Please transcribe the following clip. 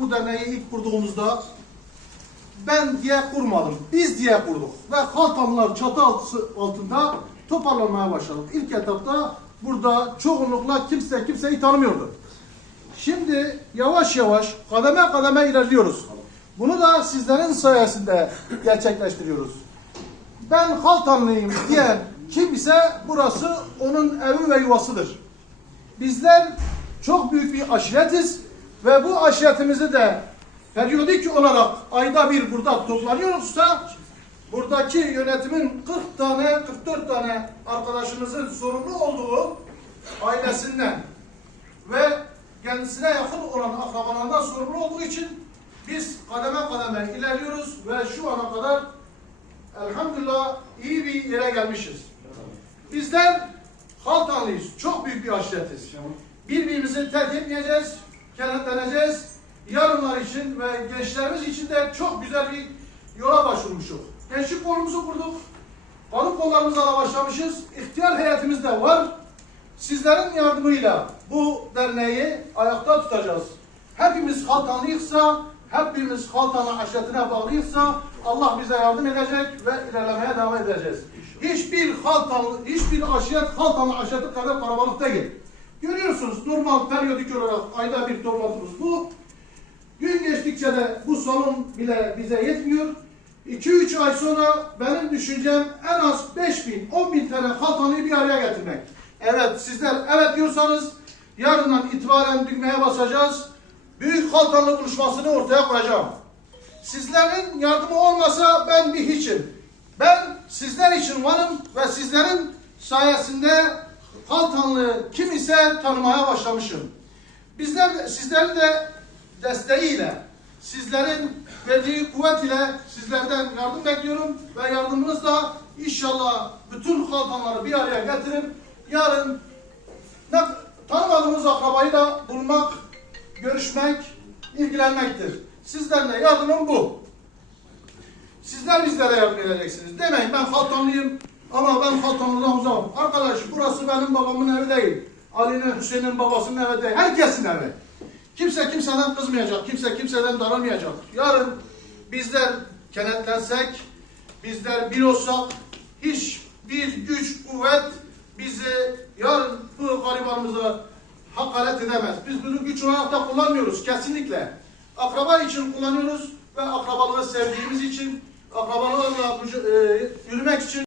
bu derneği ilk kurduğumuzda ben diye kurmadım. Biz diye kurduk. Ve Kaltanlılar çatı altında toparlanmaya başladık. İlk etapta burada çoğunlukla kimse kimseyi tanımıyordu. Şimdi yavaş yavaş kademe kademe ilerliyoruz. Bunu da sizlerin sayesinde gerçekleştiriyoruz. Ben Kaltanlıyım diyen kim ise burası onun evi ve yuvasıdır. Bizler çok büyük bir aşiretiz ve bu aşiretimizi de periyodik olarak ayda bir burada toplanıyoruzsa buradaki yönetimin 40 tane 44 tane arkadaşımızın sorumlu olduğu ailesinden ve kendisine yakın olan akrabalarından sorumlu olduğu için biz kademe kademe ilerliyoruz ve şu ana kadar elhamdülillah iyi bir yere gelmişiz. Bizler Haltanlıyız. Çok büyük bir aşiretiz. Birbirimizi terk etmeyeceğiz, kenetleneceğiz. Yarınlar için ve gençlerimiz için de çok güzel bir yola başvurmuşuz. Gençlik kolumuzu kurduk. Balık kollarımızla da başlamışız. İhtiyar heyetimiz de var. Sizlerin yardımıyla bu derneği ayakta tutacağız. Hepimiz Haltanlıyıksa, hepimiz Haltanlı aşiretine bağlıyıksa Allah bize yardım edecek ve ilerlemeye devam edeceğiz. Hiçbir Haltanlı, hiçbir aşiret Haltanlı aşireti kadar kalabalık değil. Görüyorsunuz normal periyodik olarak ayda bir toplantımız bu. Gün geçtikçe de bu salon bile bize yetmiyor. 2-3 ay sonra benim düşüncem en az 5 bin, 10 bin tane haltanıyı bir araya getirmek. Evet sizler evet diyorsanız yarından itibaren düğmeye basacağız. Büyük haltanlı buluşmasını ortaya koyacağım. Sizlerin yardımı olmasa ben bir hiçim. Ben sizler için varım ve sizlerin sayesinde haltanlı kim ise tanımaya başlamışım. Bizler sizlerin de desteğiyle, sizlerin verdiği kuvvet ile sizlerden yardım bekliyorum ve yardımınızla inşallah bütün halkanları bir araya getirip yarın ne, tanımadığımız akrabayı da bulmak, görüşmek, ilgilenmektir. Sizlerle yardımım bu. Sizler bizlere yardım edeceksiniz. Demeyin ben Haltanlıyım ama ben Haltanlı'dan uzakım. Arkadaş burası benim babamın evi değil. Ali'nin, Hüseyin'in babasının evi değil. Herkesin evi. Kimse kimseden kızmayacak. Kimse kimseden darılmayacak. Yarın bizler kenetlensek, bizler bir olsak hiçbir güç, kuvvet bizi yarın bu garibanımıza hakaret edemez. Biz bunu güç olarak da kullanmıyoruz kesinlikle. Akraba için kullanıyoruz ve akrabalığı sevdiğimiz için, akrabalarla e, yürümek için